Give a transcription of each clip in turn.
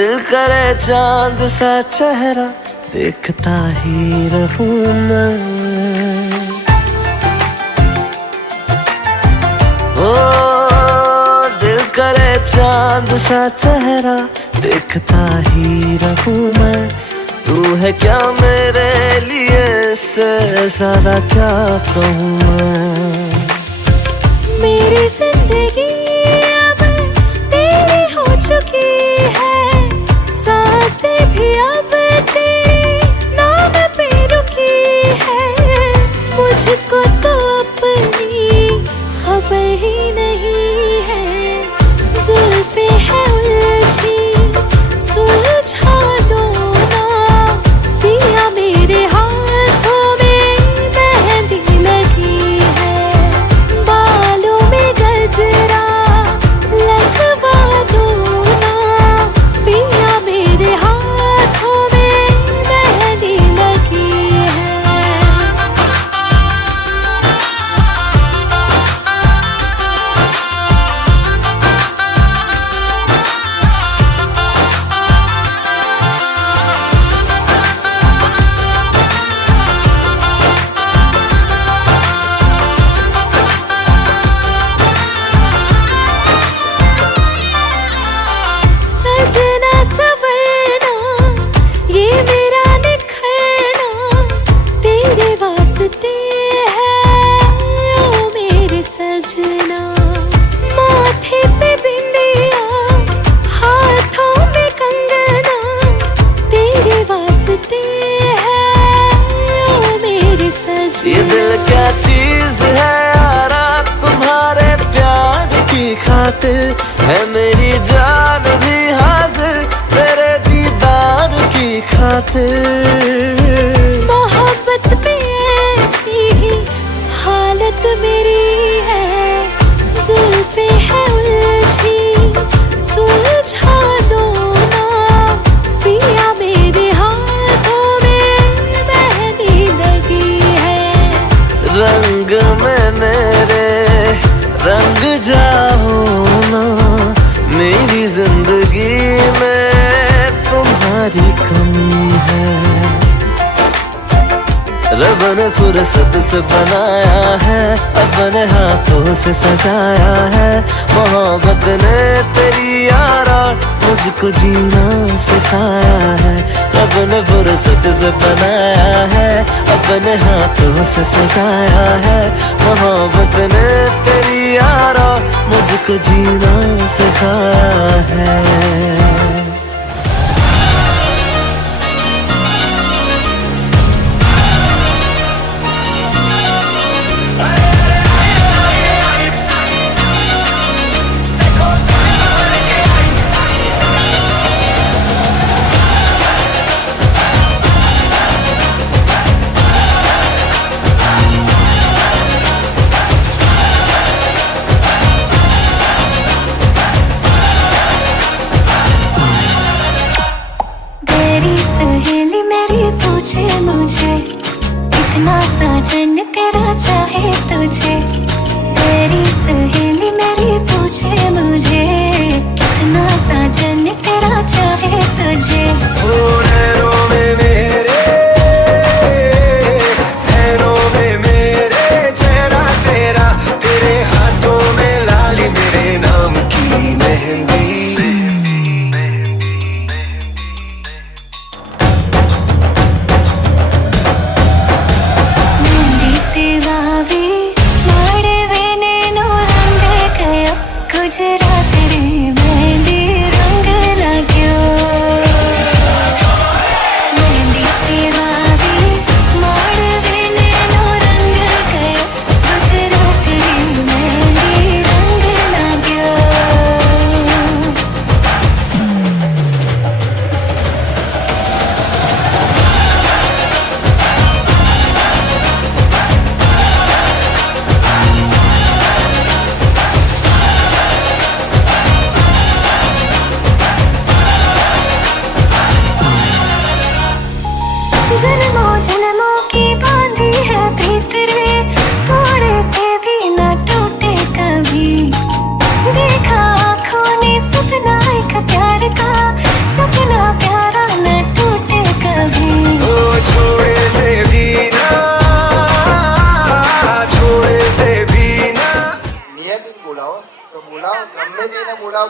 दिल करे चांद सा चेहरा देखता ही रहूं मैं। ओ दिल करे चांद सा चेहरा देखता ही रहूं मैं। तू है क्या मेरे लिए, इससे ज्यादा क्या कहूँ मैं। मेरी जिंदगी अब तेरी हो चुकी है, सांसें भी अब तेरे नाम पे रुकी है। मुझको तो अपनी खबर ही नहीं है, जुल्फे है उलझी सुलझा दो ना। पिया मेरे हाथों में मेहंदी लगी है, बालों में गजरा लगवा दो ना। पिया मेरे हाथों में मेहंदी लगी है। सजना सवरना ये मेरा निखरना तेरे वास्ते है ओ मेरे सजना। माथे पे बिंदिया हाथों में कंगना तेरे वास्ते है ओ मेरे सजना। ये दिल क्या चीज है यारा, तुम्हारे प्यार की खातिर है मेरी जान भी हाजिर तेरे दीदार की खातिर। मोहब्बत पे ऐसी ही हालत मेरी है, जुल्फे है उलझी सुलझा दो ना। पिया मेरे हाथों में मेहंदी लगी है। रंग में मेरे रंग जाओ ना, मेरी जिंदगी में तुम्हारी कमी है। रब ने फुर्सत से बनाया है, अपने हाथों से सजाया है। मोहब्बत ने तेरी यारा मुझको जीना सिखाया है। रब ने फुर्सत से बनाया है, अपने हाथों से सजाया है। मोहब्बत ने तेरी यारा मुझको जीना सिखाया है। सहेली मेरी पूछे मुझे, कितना साजन तेरा चाहे तुझे। तेरी सहेली मेरी पूछे मुझे, कितना साजन तेरा चाहे तुझे। नैनों में मेरे, नैनों में मेरे चेहरा तेरा, तेरे हाथों में लाली मेरे नाम की मेहंदी। गुजरात रे मेहंदी रंग लाग्यो।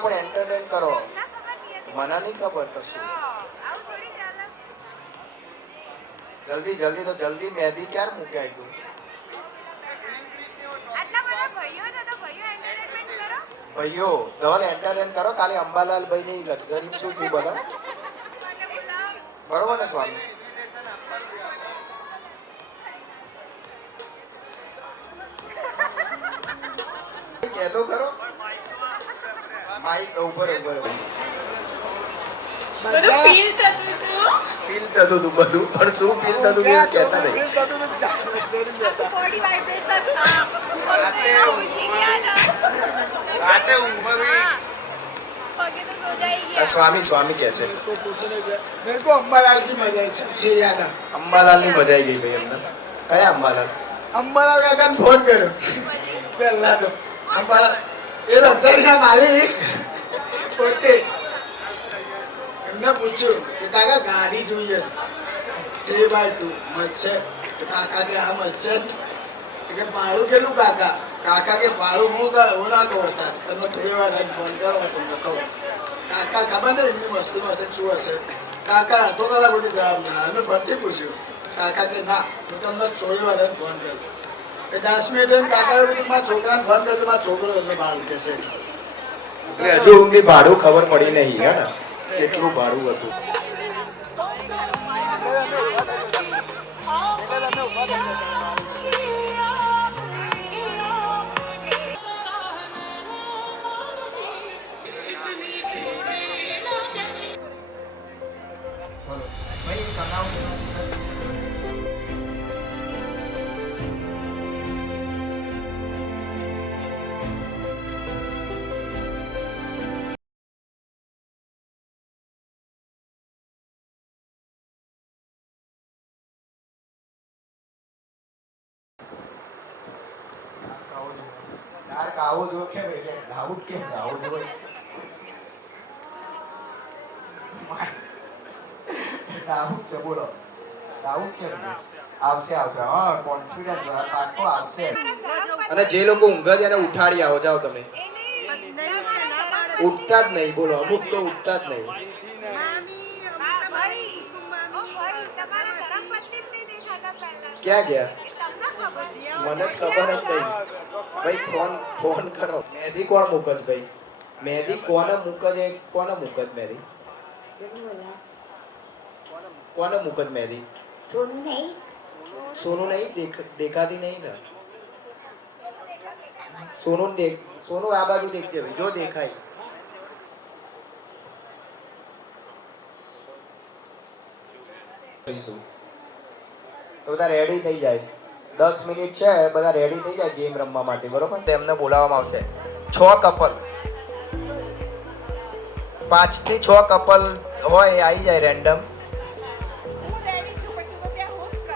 પણ એન્ટરટેન કરો. મને નહીં ખબર કશું. જલ્દી જલ્દી તો જલ્દી મહેંદી ક્યારે મૂક્યા તું? ભાઈઓ ધવલ એન્ટરટેન કરો. કાલે અંબાલાલ ભાઈ ની લક્ઝરી શું થયું બધા બરોબર ને સ્વામી? કહેતો કરો માઈક ઉપર ઉપર બધું ફીલ થતું ફીલ થતું હતું બધું, પણ શું ફીલ થતું હતું એ કહેતા નહીં. બોડી વાઇબ્રેટ રાતે ઊંઘવી. પગે તો સો જાય આ સ્વામી સ્વામી કહે છે मेरे को अम्बालाल की मजा है सबसे ज्यादा. અંબાલાલ ની મજા આવી ગઈ ભાઈ એમને. કયા અંબાલાલ? अम्बालाल काका ने फोन करो पहला तो अम्बालाल ये रचना मारी પોતે એમને પૂછ્યું કે કાકા ગાડી જોઈએ 3x2 મળશે? તો કાકા કે હા મળશે. કે ભાડું કેટલું કાકા? કાકા કે ભાડું હું ના કહું હતા, તમે થોડી વાર રહીને ફોન કરો તમને કહું. કાકા ખબર નહીં એમની મસ્તીમાં હશે શું હશે. કાકા અડધો કલાક સુધી જવાબ ના અમે ફરતી પૂછ્યું. કાકા કે ના હું તમને થોડી વાર રહીને ફોન કરું. એ 10 મિનિટ રહીને કાકાએ કીધું મારા છોકરાને ફોન કર્યો, મારા છોકરો એટલે ભાડું કહેશે. એટલે હજુ ઊંધી ભાડું ખબર પડી નહીં હે ને કેટલું ભાડું હતું. ભાઈ એક announcement છે. ડાર્ક આવો જો કેમ એટલે ડાઉટ કેમ આવો જો ડાઉટ છે બોલો ડાઉટ કેમ આવશે આવશે હા કોન્ફિડન્સ પાકો આવશે. અને જે લોકો ઊંઘે છે એને ઉઠાડી આવો જાઓ તમે. ઉઠતા જ નહીં બોલો અમુક તો ઉઠતા જ નહીં. ક્યાં ગયા મને જ ખબર જ નહીં ભાઈ. ફોન કરો. મહેંદી કોણ મૂક જ ભાઈ? મહેંદી કોને મૂક જ કોને મૂક જ મહેંદી? કોને મૂક જ મહેંદી? સોનું નહીં દેખાતી નહીં ને. સોનું સોનું આ બાજુ દેખજે ભાઈ જો દેખાય. તો બધા રેડી થઈ જાય. 10 મિનિટ છે બધા રેડી થઈ જાય ગેમ રમવા માટે બરોબર. તેમને બોલાવવામાં આવશે 6 કપલ 5 થી 6 કપલ હોય આવી જાય રેન્ડમ.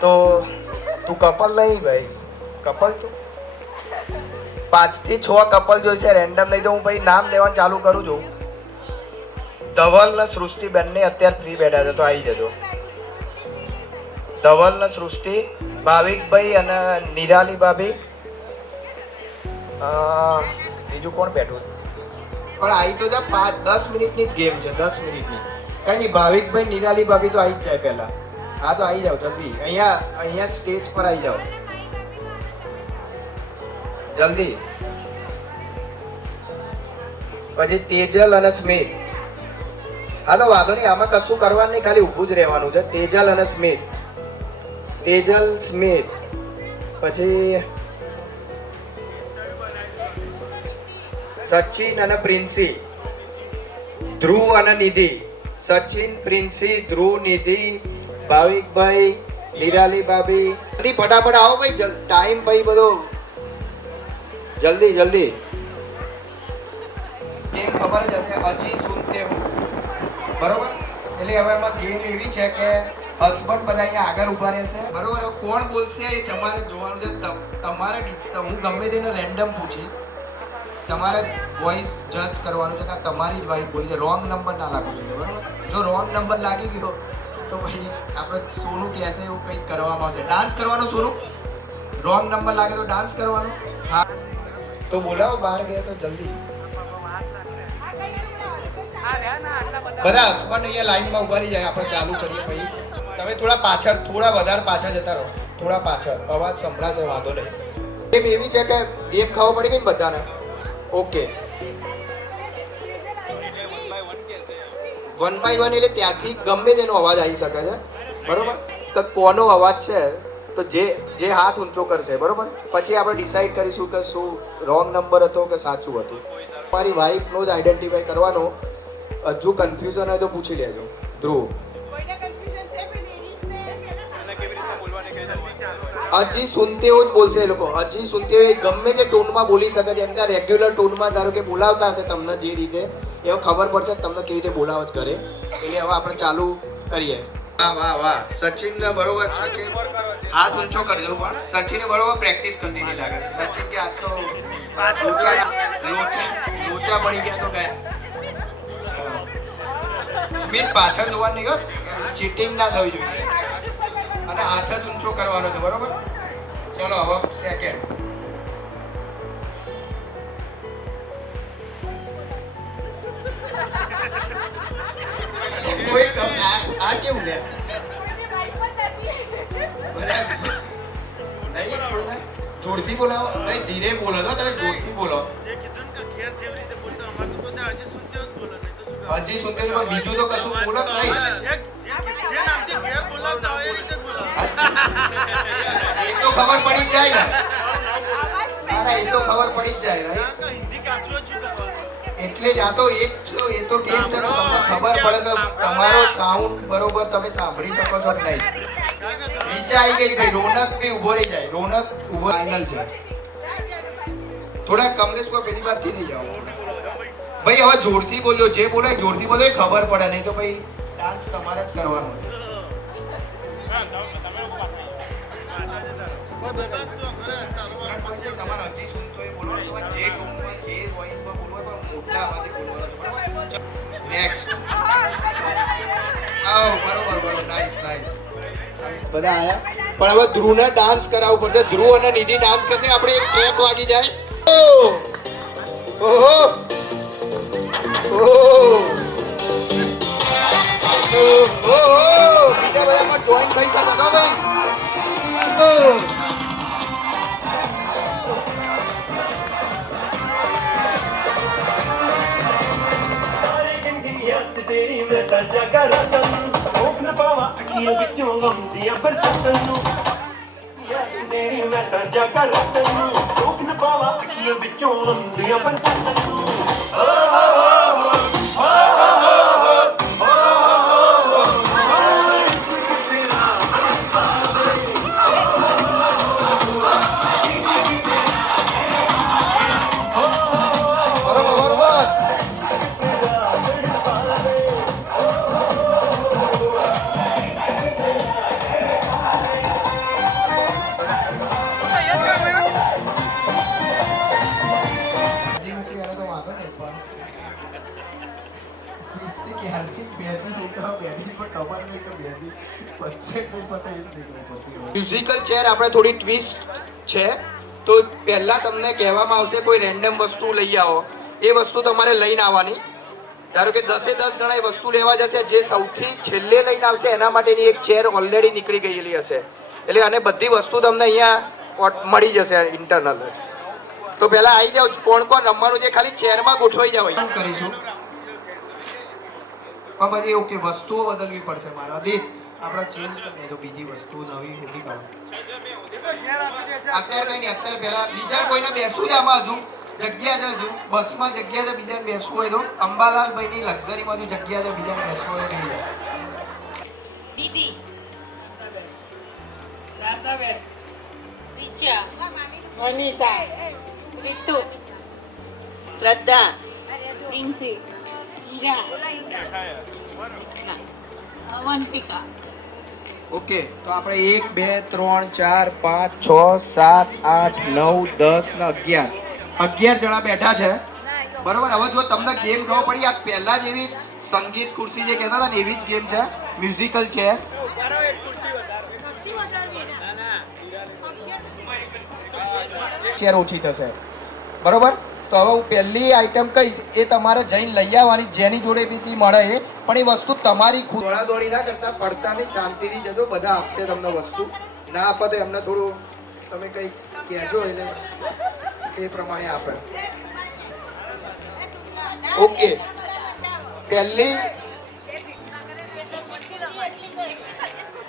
તો તું કપલ નહીં ભાઈ કપલ તું 5 થી 6 કપલ જોઈશે રેન્ડમ. નહીં તો હું ભાઈ નામ લેવાનું ચાલુ કરું છું. ધવલ ને સૃષ્ટિ બંને અત્યારે ફ્રી બેઠા છે તો આવી જજો. ધવલ ને સૃષ્ટિ, ભાવિકભાઈ અને નિરાલી ભાભી. બીજું કોણ બેઠું? પણ આવી તો જા 5-10 મિનિટની જ ગેમ છે 10 મિનિટની. કઈ નહીં ભાવિકભાઈ નિરાલી ભાભી તો આવી જ જાય પહેલા. હા તો આવી જાઓ જલ્દી. અહીંયા સ્ટેજ પર આવી જાઓ જલ્દી. પછી તેજલ અને સ્મિત. હા તો વાંધો નહીં આમાં કશું કરવાનું નહીં ખાલી ઊભું જ રહેવાનું છે. તેજલ અને સ્મિત. તેજલ સ્મિત પછી સચિન અને પ્રિન્સી, ધ્રુવ અને નિધિ. સચિન, પ્રિન્સી, ધ્રુવ, નિધિ, ભાવિકભાઈ, નિરાલી ભાભી. જલ્દી ફટાફટ આવો ભાઈ ટાઈમ ભાઈ બધો જલ્દી જલ્દી. ગેમ ખબર જ હશે અજી સુનતે હું બરોબર. એટલે હવે એમાં ગેમ એવી છે કે હસબન્ડ બધા અહીંયા આગળ ઊભા રહેશે બરોબર. કોણ બોલશે એ તમારે જોવાનું છે. તમારે હું ગમે તેને રેન્ડમ પૂછીશ. તમારે વોઇસ જજ કરવાનું છે કે તમારી જ વાઈફ બોલી છે. રોંગ નંબર ના લાગવો જોઈએ બરોબર. જો રોંગ નંબર લાગી ગયો તો ભાઈ આપણે સોનું કહેશે એવું કંઈક કરવામાં આવશે. ડાન્સ કરવાનો સોનું. રોંગ નંબર લાગે તો ડાન્સ કરવાનો. હા તો બોલાવો બહાર ગયા તો જલ્દી. બધા હસબન્ડ અહીંયા લાઈનમાં ઉભા રહી જાય, આપણે ચાલુ કરીએ ભાઈ. તમે થોડા પાછળ, થોડા વધારે પાછળ જતા રહો, થોડા પાછળ. અવાજ સંભળાશે, વાંધો નહીં. ગેમ એવી છે કે ગેમ ખબર પડી ગઈ ને બધાને? ઓકે. 1 by 1 એટલે ત્યાંથી ગમે તેનો અવાજ આવી શકે છે, બરોબર? તો કોનો અવાજ છે તો જે હાથ ઊંચો કરશે, બરોબર? પછી આપણે ડિસાઈડ કરીશું કે શું રોંગ નંબર હતો કે સાચું હતું. તમારી વાઈફનો જ આઈડેન્ટિફાઈ કરવાનો. હજુ કન્ફ્યુઝન હોય તો પૂછી લેજો. ધ્રુવ, હજી સુનતે હો જ બોલશે એ લોકો. હજી સુનતે હો ગમે તે ટોનમાં બોલી શકે છે. એમના રેગ્યુલર ટોનમાં ધારો કે બોલાવતા હશે તમને જે રીતે, એવો ખબર પડશે કે તમને કેવી રીતે બોલાવત કરે. એટલે હવે આપણે ચાલુ કરીએ. વાહ વાહ વાહ, સચિન ને બરોબર. સચિન હાથ ઊંચો કરજો, પણ સચિને બરોબર પ્રેક્ટિસ કરી દીધી લાગે છે. સચિન કે આજ તો લોચા પડી ગયા તો ગયા. સ્મિત પાછળ જોવાનું નહીં, ચીટિંગ ના થવી જોઈએ. અને હાથ જ ઊંચો કરવાનો છે, બરોબર? ચલો હવે સેકન્ડ. કોઈ આ કેવું લે? જોરથી બોલાવો ભાઈ, ધીરે બોલો છો તમે, જોરથી બોલો. હજી સુધી બીજું તો કશું બોલો જ નહીં. એ તો ખબર પડી જ જાય ને. ના, એ તો ખબર પડી જ જાય, રાઈટ? એટલે જ આ તો એ તો ગેમ છે. તમને ખબર પડે કે તમારો સાઉન્ડ બરોબર તમે સાંભળી શકો છો કે નહીં. નીચે આવી ગઈ ભાઈ. રોનક બી ઉભો રહી જાય. રોનક ઉભો ફાઇનલ છે. થોડા કમલેશ કોઈ પેલી વાત થઈ જાઓ ભાઈ. હવે જોરથી બોલ્યો, જે બોલાય જોરથી બોલો, ખબર પડે. નહીં તો ભાઈ ડાન્સ તમારે જ કરવાનો. તમારે હજી સુનતો એ બોલો, તમારે જે ટોનમાં જે વોઇસમાં બોલવો પણ મોટા અવાજે બોલવાનું. નેક્સ્ટ. બરોબર. નાઈસ. બધા આયા. પણ હવે ધ્રુવને ડાન્સ કરાવવું પડશે. ધ્રુવ અને નિધિ ડાન્સ કરશે. આપણે એક ટ્રેક વાગી જાય. ઓહો બીજા બધામાં જોઈન થઈ શકો છો ભાઈ. तेरी मैं जगा रतन भूख न पावा अखियों विचों गमदियां बरसातन नू याद तेरी मैं जगा रतन भूख न पावा अखियों विचों गमदियां बरसातन नू મ્યુઝિકલ ચેર આપણે થોડી ટ્વિસ્ટ છે. તો પહેલા તમને કહેવામાં આવશે કોઈ રેન્ડમ વસ્તુ લઈ આવો. એ વસ્તુ તમારે લઈને આવવાની. ધારો કે 10 જણા એ વસ્તુ લેવા જશે. જે સૌથી છેલ્લે લઈને આવશે એના માટેની એક ચેર ઓલરેડી નીકળી ગયેલી હશે. એટલે અને બધી વસ્તુ તમને અહીંયા મળી જશે ઇન્ટરનલ જ. તો પહેલા આવી જાઓ. કોણ રમવાનું છે ખાલી ચેરમાં ગોઠવાઈ જાવ. કરીશું પણ પછી ઓકે વસ્તુઓ બદલવી પડશે મારા. આપણે ચેન્જ કરી દઈએ તો બીજી વસ્તુ નવી શોધી કાઢો. અત્યારે કઈ નહીં. અત્યારે પહેલા બીજા કોઈને બેસવું છે આમાં? હજુ જગ્યા છે. હજુ બસમાં જગ્યા છે. બીજાને બેસવું હોય તો અંબાલાલભાઈની લક્ઝરીમાં હજુ જગ્યા છે. બીજાને બેસવું હોય તો દીદી શારદાબેન, રીચા અનિતા, રીતુ શ્રદ્ધા પ્રિન્સી હીરા, અવંતિકા. ઓકે. તો આપણે 1 2 3 4 5 6 7 8 9 10 ને 11 જણા બેઠા છે, બરોબર. હવે જો તમને ગેમ ખબર પડી, આ પહેલા જ એવી સંગીત ખુરશી જે કહેતા હતા ને એવી જ ગેમ છે. મ્યુઝિકલ છે. ચેર ઓછી થશે, બરોબર. તો કહું પહેલી આઈટમ કહીશ એ તમારે જઈને લઈ આવવાની જેની જોડે બીથી મળે એ પણ એ વસ્તુ તમારી ખુદ દોડાદોડી ના કરતા પડતા નહીં શાંતિથી જજો બધા આપશે તમને વસ્તુ ના આપે તો એમને થોડું તમે કંઈક કહેજો એટલે એ પ્રમાણે આપે ઓકે પહેલી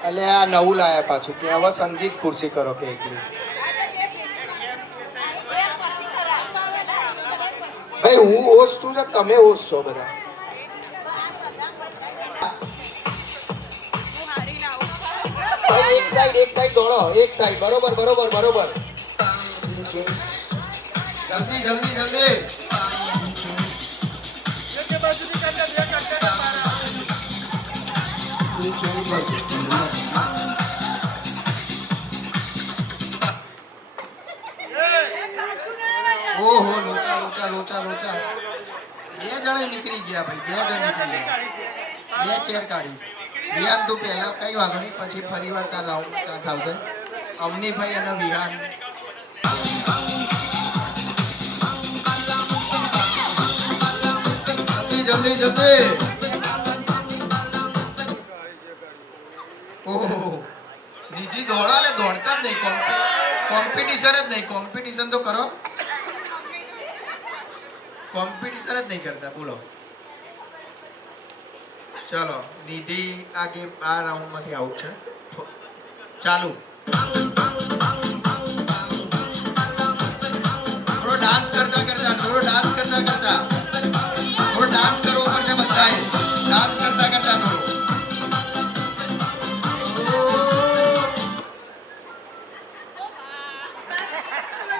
એટલે આ નવું લાયા પાછું કે હવે સંગીત ખુરશી કરો કે એકલી ભાઈ હું હોસ્ટ છું કે તમે હોસ્ટ છો બધા ભાઈ એક સાઈડ દોડો એક સાઈડ બરોબર જલ્દી ઓહો લોચા બે જણે નીકળી ગયા ભાઈ બે ચેર કાઢી વિહાન તું પહેલા કઈ વાંધો નહીં પછી ફરી વાર તાર રાઉન્ડ ચાન્સ આવશે અવનીભાઈ અને વિહાન જલ્દી ઓહો દીદી દોડા ને દોડતા જ નહીં કોમ્પિટિશન તો કરો કોમ્પિટિશન જ નહીં કરતા બોલો ચલો દીદી આ ગેમ આ રાઉન્ડમાંથી આઉટ છે ચાલુ થોડો ડાન્સ કરતા થોડો ડાન્સ કરવો પડશે બધાએ ડાન્સ કરતા થોડો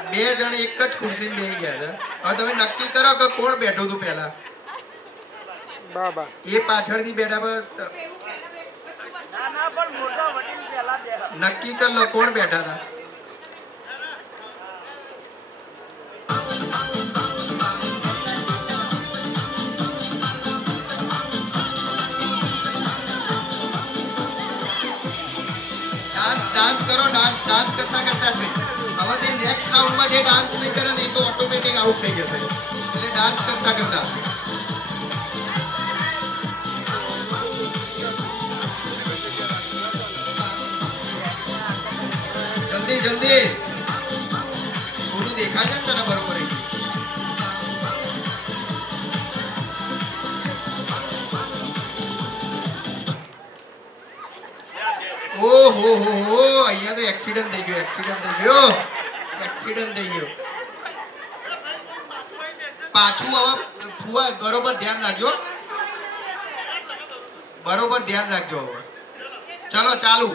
બે જણ એક જ ખુરશી બેસી ગયા છે હવે તમે નક્કી કરો કે કોણ બેઠું હતું પહેલા એ પાછળથી બેઠા નક્કી કર લો કોણ બેઠા હતા ડાન્સ કરો ડાન્સ કરતા છે હવે તે નેક્સ્ટ રાઉન્ડમાં જે ડાન્સ નહીં કરે ને એ તો ઓટોમેટિક આઉટ થઈ જશે એટલે ડાન્સ કરતા જલ્દી થોડું દેખાય છે ને તને બરોબર ઓહો અહીંયા તો એક્સિડન્ટ થઈ ગયો પાછું હવે ફુવા બરોબર ધ્યાન રાખજો હવે ચલો ચાલુ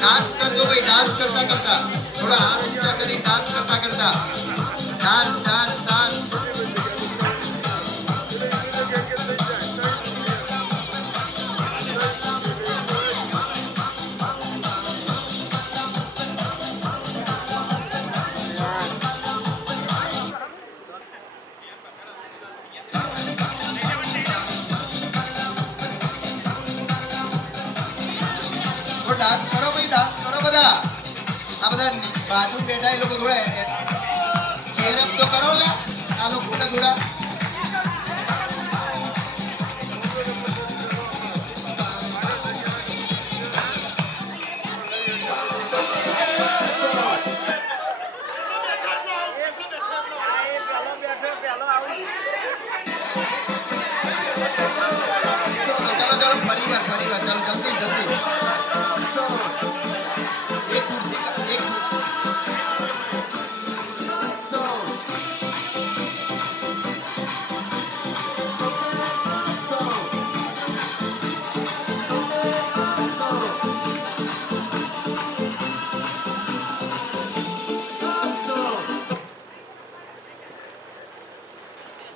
ડાન્સ કરજો ભાઈ ડાન્સ કરતા થોડા હાથ ઊંચા કરી ડાન્સ કરતા ડાન્સ બધા આ બધા બાજુ બેઠા એ લોકો થોડા ચેર અપ તો કરો લે આ લોકો થોડા ચલો ફરી વાર ચાલો જલ્દી એક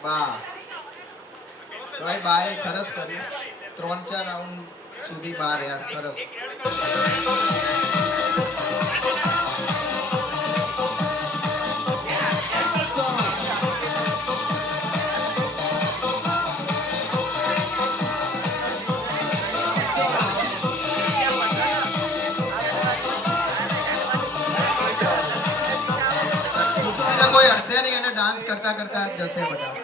વાહ ભાઈ બાએ સરસ કર્યું 3-4 રાઉન્ડ સુધી બહાર રહ્યા સરસ કોઈ હડશે નહીં અને ડાન્સ કરતા કરતા જશે બધા.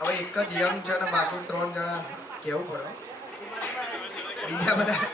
હવે એક જ યંગ છે ને બાકી 3 જણા કેવું પડે બીજા બધા.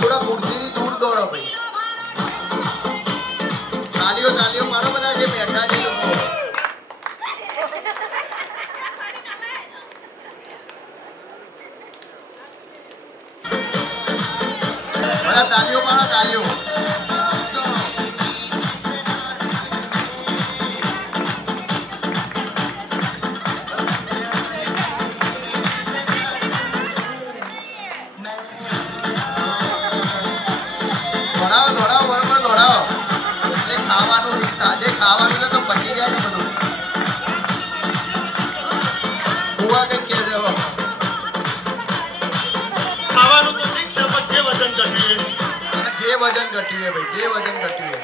થોડા ખુરશીથી દૂર દોડો ભાઈ. તાલીઓ તાલીઓ પાડો બધા જે બેઠા છે લોકો. બધા તાલીઓ પાડો તાલીઓ. ખાવાનું તો પચી જાય ને બધું. ફુવા કઈ કે દેવો ખાવાનું તો ઠીક છે પણ જે વજન ઘટ્યું જે વજન ઘટ્યું ભાઈ જે વજન ઘટ્યું.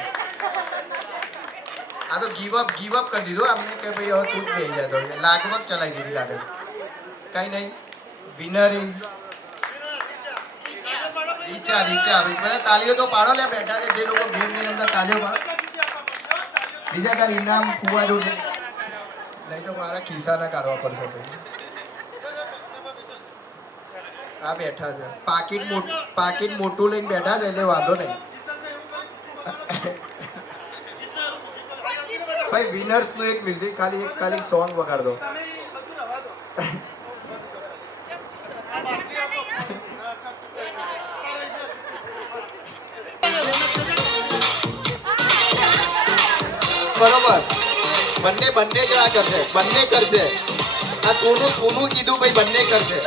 આ તો ગીવ અપ કરી દીધું અમને કે ભાઈ હવે તું જ બેસી જતો લાગવગ ચલાવી દીધી લાગે. કઈ નહીં વિનર ઇઝ રીચા ભાઈ. બધા તાલીઓ તો પાડો લે બેઠા છે જે લોકો ગેમ ની અંદર તાલીઓ પાડો. બીજા તાર ઇનામ ફુવા જોડે નહીં તો મારા ખિસ્સાના કાઢવા પડશે ભાઈ. આ બેઠા છે પાકીટ મોટું લઈને બેઠા છે એટલે વાંધો નહીં ભાઈ. વિનર્સ નું એક મ્યુઝિક ખાલી સોંગ વગાડ દો. બરોબર બંને જ આ કરશે. બંને કરશે. આ સોનું કીધું ભાઈ બંને કરશે.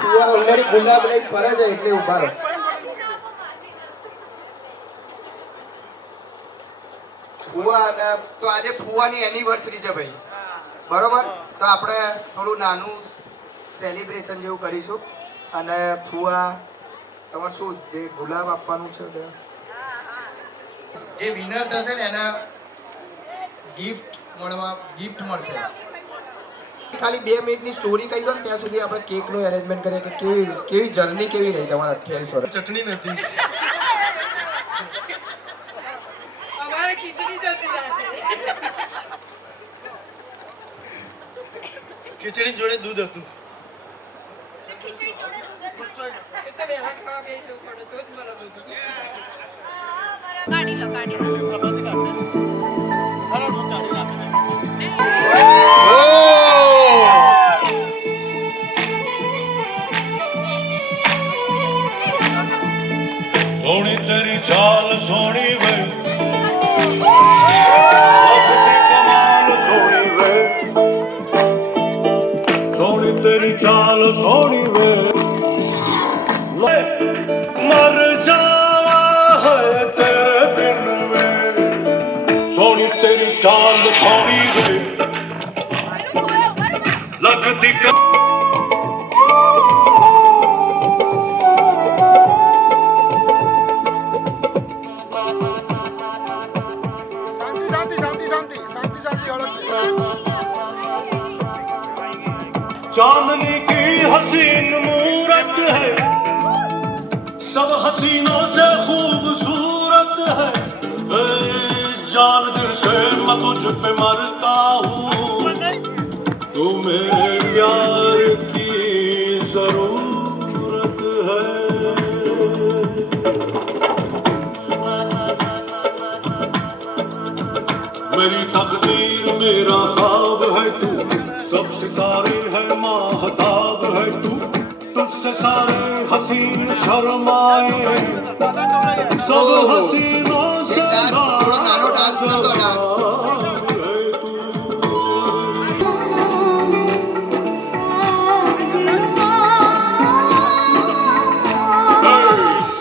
ફુવા ઓલરેડી ગુલાબ લઈને ફરે છે એટલે ઉભા રહો. ફુવા અને તો આજે ફુવાની એનિવર્સરી છે ભાઈ. બરોબર તો આપણે થોડું નાનું સેલિબ્રેશન જેવું કરીશું. અને ફુવા તમારે શું જે ગુલાબ આપવાનું છે જે વિનર થશે ને એના ગિફ્ટ મળશે. ખાલી 2 મિનિટની સ્ટોરી કહી દો ને ત્યાં સુધી આપણે કેકનું અરેન્જમેન્ટ કરીએ કે કેવી જર્ની કેવી રહી તમારા 28 વર્ષ. ચટણી નથી અમારે ખીચડી જતી રાતે. ખીચડી જોડે દૂધ હતું. એ તો વહેલા ખાવા બેસવું પડે તો જ મને બધું. सोनी तेरी चाल सोनी वे कमाल सोनी वे सोनी तेरी चाल सोनी वे मर जावा है तेरे बिन वे सोनी तेरी चाल सोनी वे लगती सब हसीनों से खूबसूरत है ए, जान दिल से मैं तुझ पे मरता हूँ तू मेरे प्यार की जरूरत है मेरी तकदीर मेरा ख्वाब है तू सब सितारे है माहताब है तू तुझसे सारे हसीन शर्माए सब हसीनों से એક ડાન્સ થોડો નાનો ડાન્સ કર દો ડાન્સ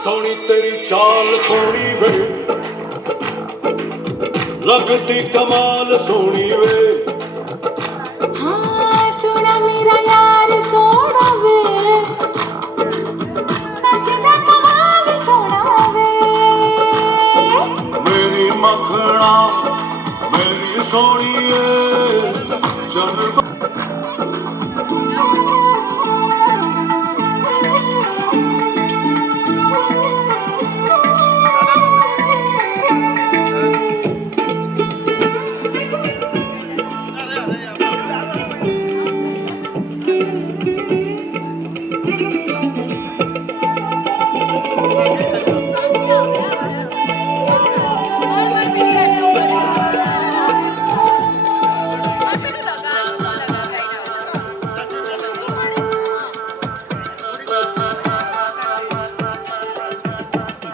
सोनी तेरी चाल सोनी वे लगती कमाल सोनी वे हाँ सोना मेरा यार सोना वे नचदा कमाल सोना वे मेरी मखना मेरी सोनी है चल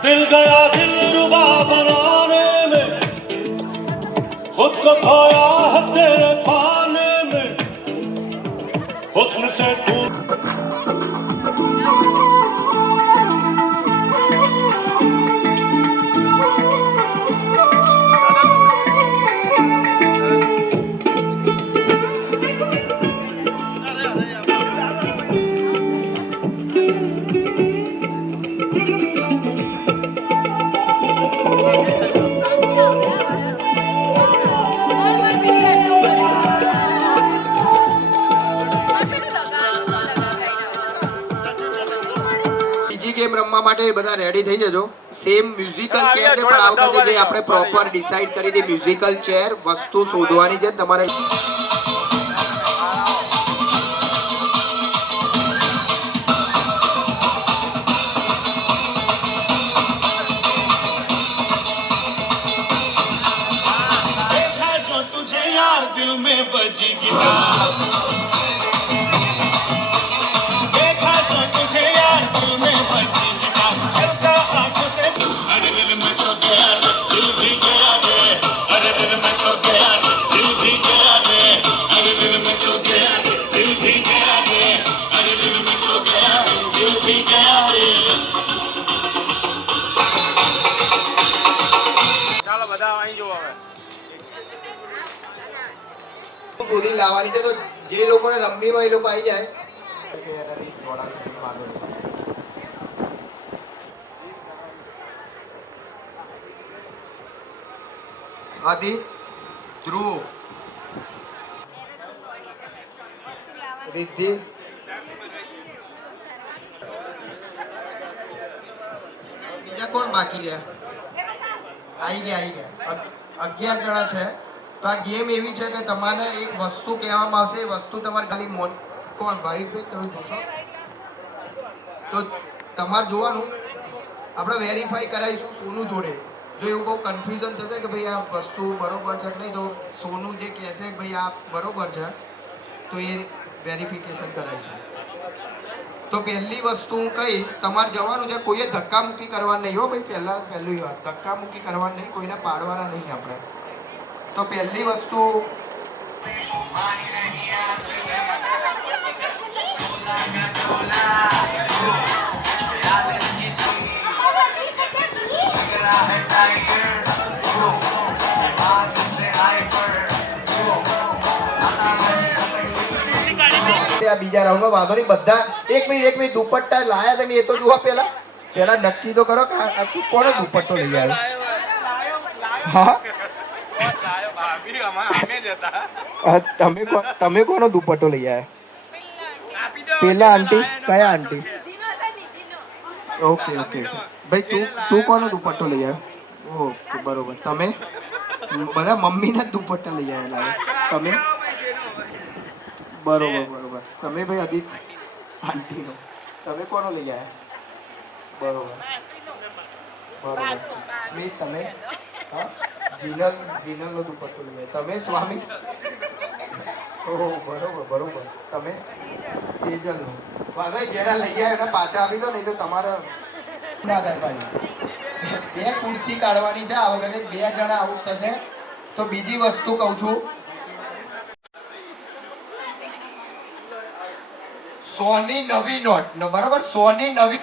दिल गया दिल रुबा बनाने में खुद को खोया है तेरे पाने में हुस्न से तू બીજી ગેમ રમવા માટે બધા રેડી થઈ જજો સેમ મ્યુઝિકલ ચેર છે પણ આ વખતે જે આપણે પ્રોપર ડિસાઈડ કરી હતી મ્યુઝિકલ ચેર વસ્તુ શોધવાની છે તમારે देखा जो तुझे यार दिल में बजी गिटार देखा जो तुझे यार दिल में बजी गिटार छलका आंखों से अरे दिल में तो गया रे दिल भी गया रे अरे दिल में तो गया रे दिल भी गया रे अरे दिल में तो गया रे दिल भी गया रे अरे दिल में तो गया रे दिल भी गया रे ચાલો બધા અહીં જુઓ હવે શોધી લાવવાની છે તો જે લોકોને રમવી હોય એ લોકો આવી જાય કે એનાથી દોડાશે વાંધો નહીં. આદિ ધ્રુવ રિદ્ધિ બીજા કોણ બાકી રહ્યા આવી ગયા 11 જણા છે તો આ ગેમ એવી છે કે તમારે એક વસ્તુ કહેવામાં આવશે એ વસ્તુ તમારે ખાલી કોણ ભાઈ તમે જોશો તો તમારે જોવાનું આપણે વેરીફાઈ કરાવીશું સોનું જોડે જો એવું બહુ કન્ફ્યુઝન થશે કે ભાઈ આ વસ્તુ બરોબર છે કે નહીં તો સોનું જે કહેશે કે ભાઈ આ બરોબર છે તો એ વેરિફિકેશન કરાવીશું તો પહેલી વસ્તુ હું કહીશ તમારે જવાનું છે કોઈએ ધક્કામુક્કી કરવાની નહીં હો ભાઈ પહેલી વાત ધક્કામુક્કી કરવાની નહીં કોઈને પાડવાના નહીં આપણે તો પહેલી વસ્તુ બીજા રાઉન્ડમાં વાંધો નહીં બધા એક મિનિટ દુપટ્ટા લાયા તમે એ તો જુઓ પેલા નક્કી તો કરો કે કોને દુપટ્ટો લઈ આવ્યો હા તમે કોનો દુપટ્ટો લઈ આવ્યા પેલા આંટી કયા આંટી ઓકે ઓકે ભાઈ તું કોનો દુપટ્ટો લઈ આવ્યો? ઓકે બરોબર. તમે બધા મમ્મીના જ દુપટ્ટા લઈ આવેલા તમે? બરોબર. તમે ભાઈ અદિત આંટીનો તમે કોનો લઈ આવ્યા? બરોબર. સ્મિત તમે? હા જીનલનો દુપટ્ટો લઈ આવ્યા તમે? સ્વામી? ઓહો બરોબર. તમે? તેજલનો. વાંધો જેના લઈ આવ્યા એના પાછા આપી દો, નહીં તો તમારા ના થાય ભાઈ. 2 ખુરશી કાઢવાની છે આ વખતે. 2 જણા આઉટ થશે. તો બીજી વસ્તુ કહું છું, 100 ની નવી નોટ, બરાબર? 100 ની નવી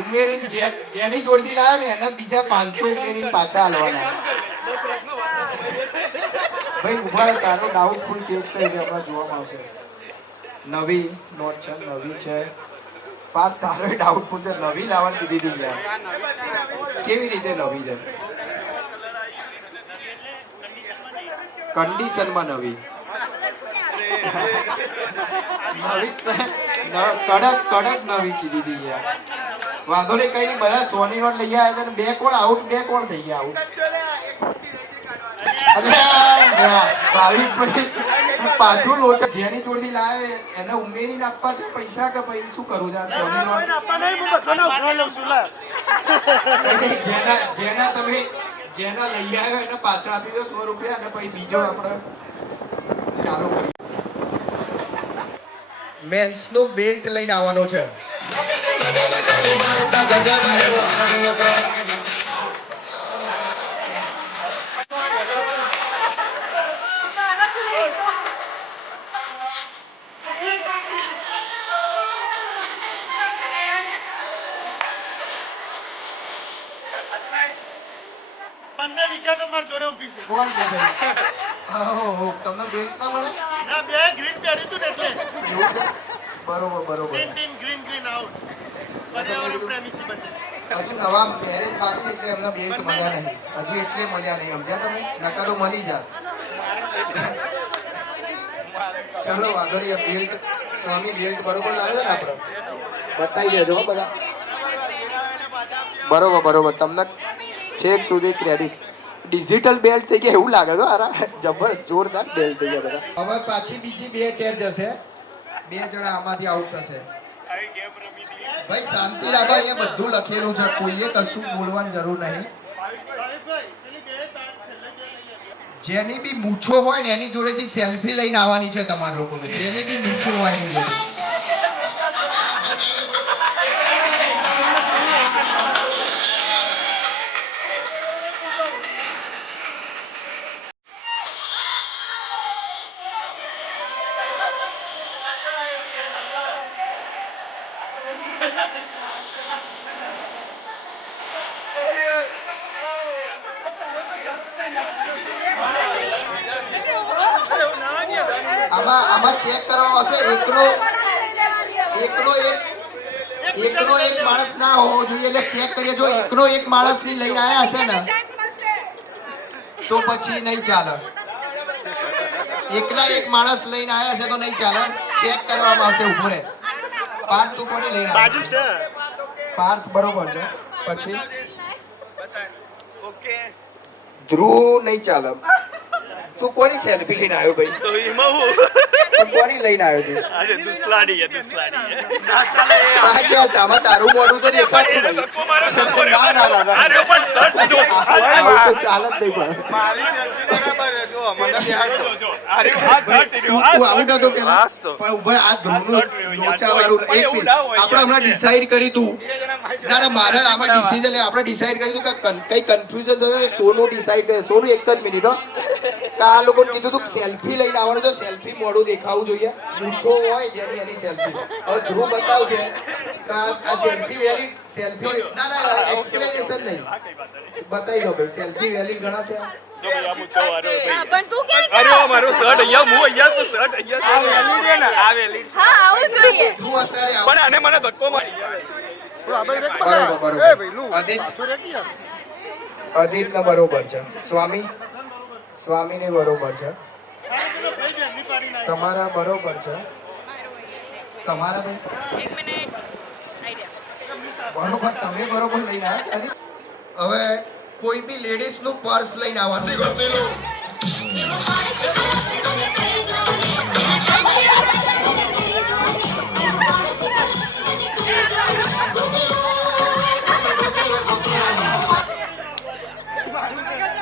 ઉમેરીને જેની જોડતી લાવે ને એના બીજા 500 ઉમેરીને પાછા હાલવાના. ભાઈ ઉભા રહે, તારો ડાઉટફુલ કેસ છે એટલે હમણાં જોવામાં આવશે. નવી નોટ છે, નવી છે. પાર તારો ડાઉટફુલ છે. નવી લાવવાની કીધી હતી યાર. કેવી રીતે નવી છે? કન્ડિશનમાં નવી. નવી કડક નવી કીધી હતી યાર. વાંધો નહીં, કઈ નહીં. બધા 100 ની નોટ લઈ આવ્યા છે. 2 કોણ આઉટ? 2 કોણ થઈ ગયા આઉટ? ભાવિકભાઈ પાછું લોચા. જેની જોડથી લાવે એને ઉમેરીને આપવા છે પૈસા કે પછી શું કરવું છે? 100 ની નોટ જેના લઈ આવ્યો એને પાછા આપી દો 100 રૂપિયા, અને પછી બીજો આપણે ચાલુ કરીએ. મેન્સનો બેલ્ટ લઈને આવવાનો છે. કોણ છે ભાઈ? ઓહો, તમને બેલ્ટ ના મળે? ગ્રીન પહેર્યું હતું ને એટલે એવું છે? બરોબર. ગ્રીન આઉટ પર્યાવરણ પ્રેમી બંને. હજુ નવા મેરેજ બાકી એટલે એમના બેલ્ટ મળ્યા નહીં. હજુ એટલે મળ્યા નહીં, સમજ્યા તમે? નકા તો મળી જાય. ચલો વાંધો નહીં. બેલ્ટ સ્વામી બેલ્ટ બરોબર લાવે છે ને આપણે? બતાવી દેજો હો બધા. બરોબર. તમને છેક સુધી ક્રેડિટ. ડિજિટલ બેલ્ટ થઈ ગયા એવું લાગે છે. અરે જબર જોરદાર બેલ્ટ થઈ ગયા બધા. હવે પાછી બીજી 2 ચેર જશે. 2 જણા આમાંથી આઉટ થશે. ભાઈ શાંતિ રાખો, અહીંયા બધું લખેલું છે. કોઈએ કશું બોલવાની જરૂર નહીં. જેની બી મૂછો હોય ને એની જોડેથી સેલ્ફી લઈને આવવાની છે તમારા લોકોને. જેની બી મૂછો હોય એની જોડે. આમાં ચેક કરવામાં આવશે. એકનો એક માણસ ના હોવો જોઈએ. એટલે ચેક કરીએ. જો એકનો એક માણસ ની લઈને આવ્યા હશે ને તો પછી નહીં ચાલે. એકના એક માણસ લઈને આવ્યા હશે તો નહીં ચાલે. ચેક કરવામાં આવશે. ઉભો રહે. પાર્થ તું કોને લઈને આવ્યો? પાર્થ બરોબર છે. પછી ધ્રુવ નહીં ચાલે. તું કોની સેલ્ફી લઈને આવ્યો ભાઈ? કોની લઈને આવ્યો તું? આમાં તારું મોઢું તો દેખાતું નહીં. ના ચાલે જ નહીં. આઉટ હતો પેલા પણ ઉભર આ ધ્રુવનું લોચાવાળું. એક મિનિટ, આપણે હમણાં ડિસાઈડ કરી તું. ના મારે આમાં ડિસિઝન આપણે ડિસાઈડ કરી તું કે કઈ કન્ફ્યુઝન થયો. સોનું ડિસાઈડ કરે. સોનું એક જ મિનિટ હો. આ લોકોને કીધું તું સેલ્ફી લઈને આવવાનું. તો સેલ્ફી મોડું દેખાવું જોઈએ. મૂછો હોય જેની એની સેલ્ફી. હવે ધ્રુવ બતાવશે આ સેલ્ફી વેલિડ સેલ્ફી ના ના એક્સપ્લેનેશન નહીં બતાવી દો ભાઈ સેલ્ફી વેલિડ ગણાશે હા, પણ તું ક્યાં છે? હા, આવું જોઈએ. તું અત્યારે આવ. બરોબર અદિત ને બરોબર છે સ્વામી ને બરોબર છે તમારા બરોબર છે તમારા ભાઈ એક મિનિટ. આઈડિયા. બરોબર તમે બરોબર લઈને આવ્યા ત્યાંથી. હવે કોઈ બી લેડીઝ નું પર્સ લઈને આવવાનું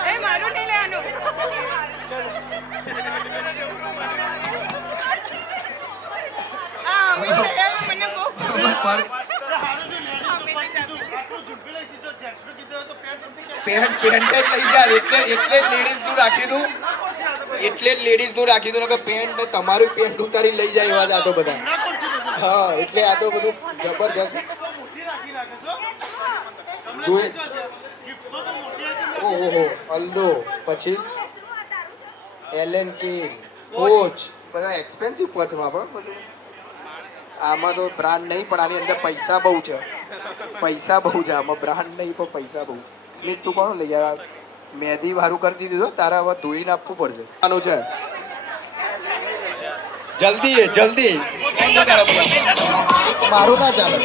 એ મારું નહીં લેવાનું. હા, મેં લેવાનું. મને બહુ બરોબર પર્સ હા, મેં તો ચાલુ. પેન્ટ જ લઈ જાય એટલે જ લેડીઝ નું રાખી દઉં એટલે જ લેડીઝ નું રાખી દઉં કે પેન્ટ ને તમારું પેન્ટ ઉતારી લઈ જાય એવા જ આ તો બધા હા એટલે આ તો બધું જબરજસ્ત જોઈ ઓહો અલ્ડો પછી એલએન કિંગ કોચ બધા એક્સપેન્સિવ પર્સ વાપરો બધું આમાં તો બ્રાન્ડ નહીં પણ આની અંદર પૈસા બહુ છે આમાં બ્રાન્ડ નહીં પણ પૈસા બહુ છે સ્મિત તું કોણ લઈ આવ્યા મહેંદી વારું કરી દીધું તારા હવે ધોઈને આપવું પડશે આનું છે જલ્દી મારું ના ચાલે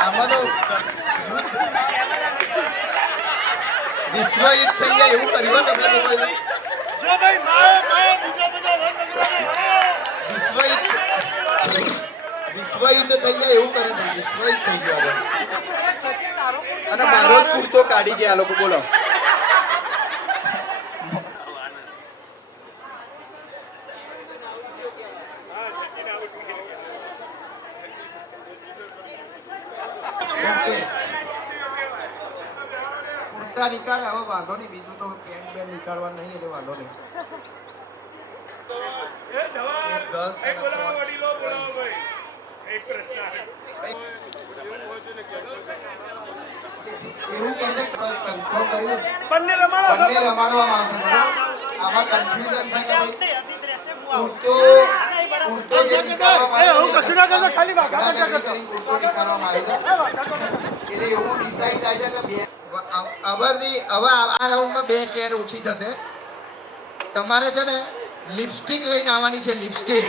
આમાં તો વિશ્વયુદ્ધ થઈ જાય એવું કર્યું તમે લોકોએ વિશ્વયુદ્ધ થઈ જાય એવું કરી દે વિશ્વયુદ્ધ થઈ ગયું અને મારો જ કુર્તો કાઢી ગયા આ લોકો બોલો ઓકે કુર્તા નીકાળે હવે વાંધો નહીં બીજું તો પેન્ટ બેન્ટ નીકાળવા નહીં એટલે વાંધો નહીં એક ગર્લ્સ અને ત્રણ boys. એવું કહે છે કે કન્ફર્મ કર્યું બંને રમાડવામાં આવશે બરાબર આમાં કન્ફ્યુઝન છે કે ભાઈ કુર્તો જે નીકાળવામાં આવે છે કુર્તો નીકાળવામાં આવે છે એટલે એવું ડિસાઈડ થાય છે કે બે હવે આ રાઉન્ડમાં બે ચેર ઓછી થશે તમારે છે ને લિપસ્ટિક લઈને આવવાની છે લિપસ્ટિક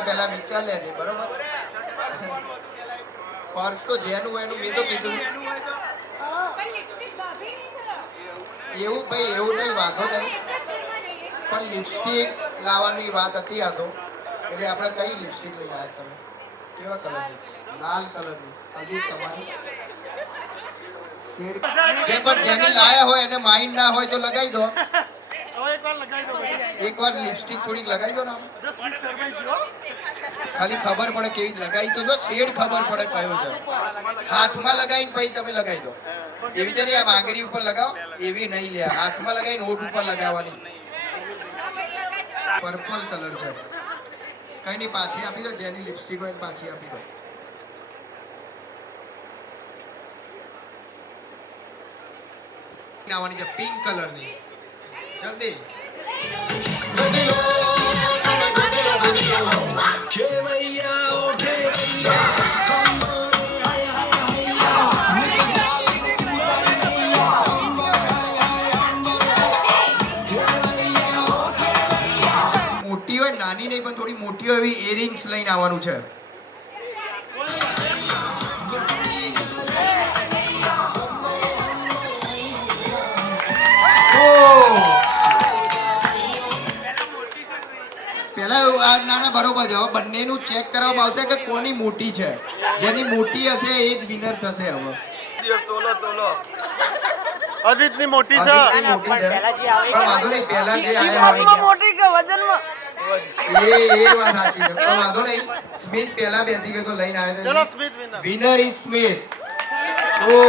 પેલા વિચાર લેજે બરોબર પર્સ તો જેનું હોય એનું મેં તો કીધું એવું ભાઈ એવું નહીં વાંધો નહીં પણ લિપસ્ટિક લાવવાની વાત હતી આ તો એટલે આપણે કઈ લિપસ્ટિક લઈને આવ્યા તમે કેવા કલરની લાલ કલરની હજી તમારી શેડ જે પણ જેની લાયા હોય એને માઇન્ડ ના હોય તો લગાવી દો એકવાર લિપસ્ટિક થોડીક લગાવી દો ને ખાલી ખબર પડે કેવી લગાવી તો જો શેડ ખબર પડે કયો છે હાથમાં લગાવીને પછી તમે લગાવી દો એવી રીતે આ આંગળી ઉપર લગાવો એવી નહીં લે હાથમાં લગાવીને હોઠ ઉપર લગાવવાની પર્પલ કલર છે કઈ નહીં પાછી આપી દો જેની લિપસ્ટિક હોય પાછી આપી દો આવવાની છે પિંક કલરની જલ્દી મોટી હોય નાની નહીં પણ થોડી મોટી હોય એવી ઇયરિંગ્સ લઈને આવવાનું છે પહેલા નાના બરોબર છે હવે બંનેનું ચેક કરવામાં આવશે કે કોની મોટી છે જેની મોટી હશે એ જ વિનર થશે હવે અદિતની મોટી છે આદિત્યની મોટી છે પણ વાંધો નહીં પહેલા જે આયા હોય મોટી કે વજનમાં એ વાત સાચી છે પણ વાંધો નહીં સ્મિત પહેલા બેસી ગયો તો લઈને આવ્યો ચલો સ્મિત વિનર વિનર ઇઝ સ્મિત ઓ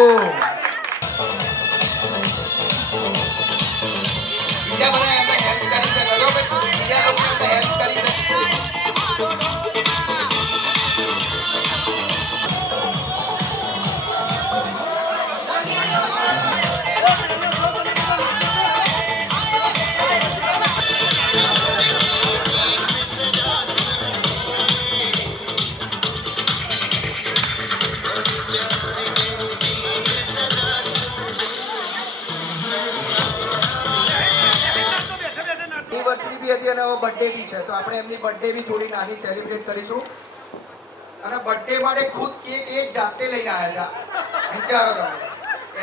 બીજા બધા એમને હેલ્પ કરી છે બરોબર બીજા લોકો એમને હેલ્પ કરી છે એનિવર્સરી બી હતી અને હવે બર્થડે બી છે તો આપણે એમની બર્થડે બી થોડી નાની સેલિબ્રેટ કરીશું અને બર્થડે માટે ખુદ કેક એક જાતે લઈને આવ્યા છે વિચારો તમે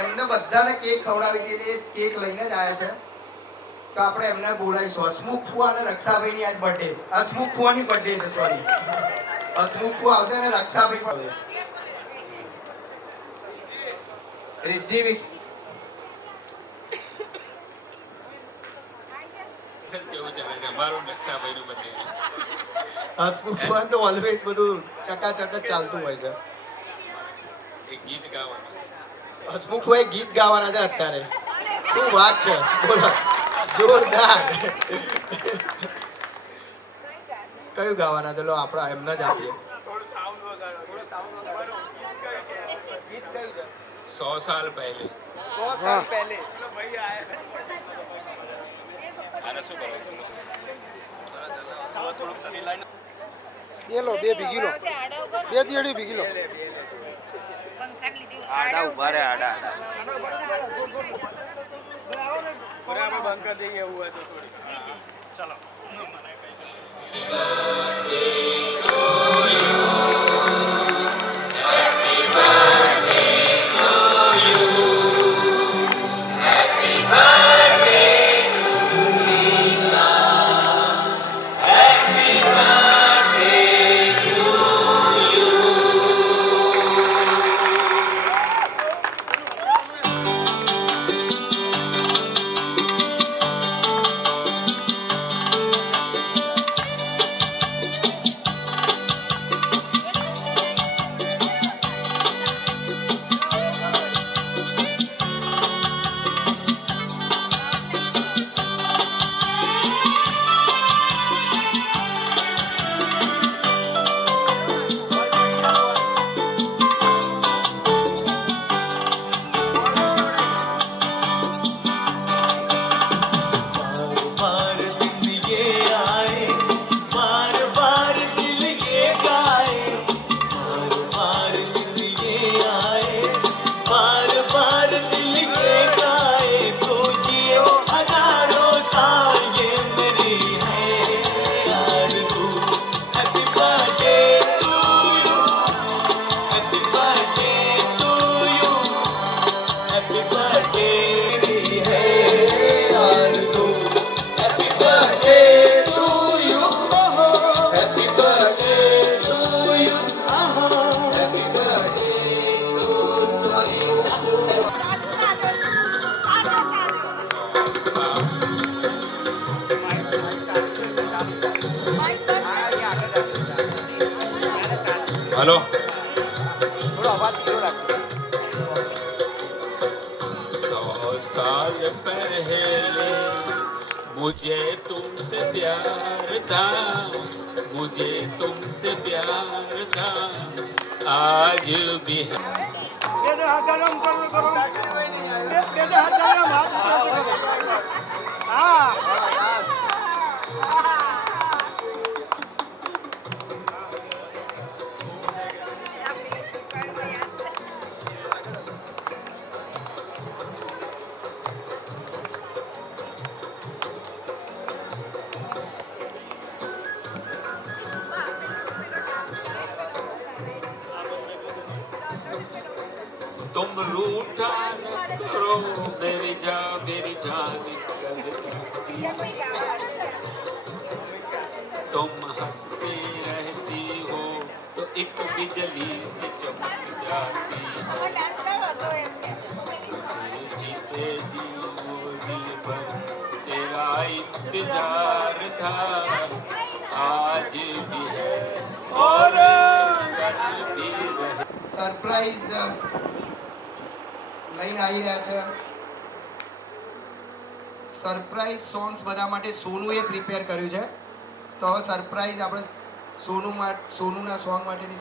એમને બધાને કેક ખવડાવી દીધી એ કેક લઈને જ આવ્યા છે તો આપણે એમને બોલાવીશું હસમુખ ફુવા અને રક્ષાભાઈની આજ બર્થડે છે હસમુખ ફુવાની બર્થડે છે સોરી હસમુખ ફુવા આવશે અને રક્ષાભાઈ પણ રિદ્ધિ બી હસમુખ ફુવાન તો ઓલવેઝ બધું ચકાચક જ ચાલતું હોય છે હસમુખ ફુવા ગીત ગાવાના છે અત્યારે શું વાત છે બોલો જોરદાર કયું ગાવાના ચલો આપણે એમને જ આપીએ ગીત કયું છે 100 साल पहले 100 साल पहले આને શું કરો બે લો બે ભીગી લો બે દિયડી ભીગી લો આડા ઉભા રે આડા બરાબર બંધ કરી દઈએ એવું હોય તો થોડી ચાલો हेलो થોડો અવાજ ધીરો રાખો 100 साल पहले मुझे तुमसे प्यार था मुझे तुमसे प्यार था आज भी तुम रूठा न करो मेरी जान तुम हंसती रहती हो तो एक बिजली से चमक जाती हो मुझे जीते जी वो दिल पर तेरा इंतजार था आज भी है और कल भी रहे સરપ્રાઈઝ લઈને આવી રહ્યા છે. સરપ્રાઈઝ સોંગ્સ બધા માટે સોનુએ પ્રિપેર કર્યું છે. તો હવે સરપ્રાઈઝ આપણે સોનુના સોંગ માટેની